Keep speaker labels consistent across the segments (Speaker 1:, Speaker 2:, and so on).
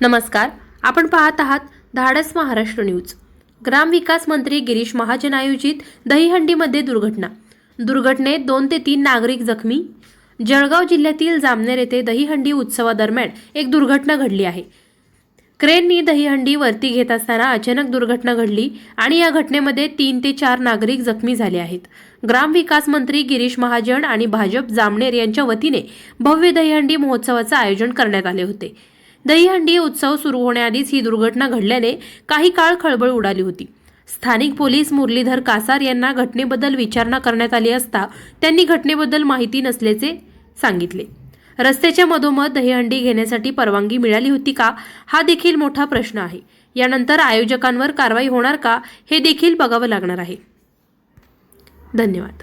Speaker 1: नमस्कार. आपण पाहत आहात धाडस महाराष्ट्र न्यूज. ग्रामविकास मंत्री गिरीश महाजन आयोजित दहीहंडीमध्ये दुर्घटना. दुर्घटनेत दोन ते तीन नागरिक जखमी. जळगाव जिल्ह्यातील जामनेर येथे दहीहंडी उत्सवादरम्यान एक दुर्घटना घडली आहे. क्रेननी दहीहंडी वरती घेत असताना अचानक दुर्घटना घडली आणि या घटनेमध्ये तीन ते चार नागरिक जखमी झाले आहेत. ग्रामविकास मंत्री गिरीश महाजन आणि भाजप जामनेर यांच्या वतीने भव्य दहीहंडी महोत्सवाचं आयोजन करण्यात आले होते. दहीहंडी उत्सव सुरू होण्याआधीच ही दुर्घटना घडल्याने काही काळ खळबळ उडाली होती. स्थानिक पोलीस मुरलीधर कासार यांना घटनेबद्दल विचारणा करण्यात आली असता त्यांनी घटनेबद्दल माहिती नसल्याचे सांगितले. रस्त्याच्या मधोमध दहीहंडी घेण्यासाठी परवानगी मिळाली होती का हा देखील मोठा प्रश्न आहे. यानंतर आयोजकांवर कारवाई होणार का हे देखील बघावं लागणार आहे. धन्यवाद.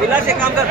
Speaker 2: विलास एक काम कर.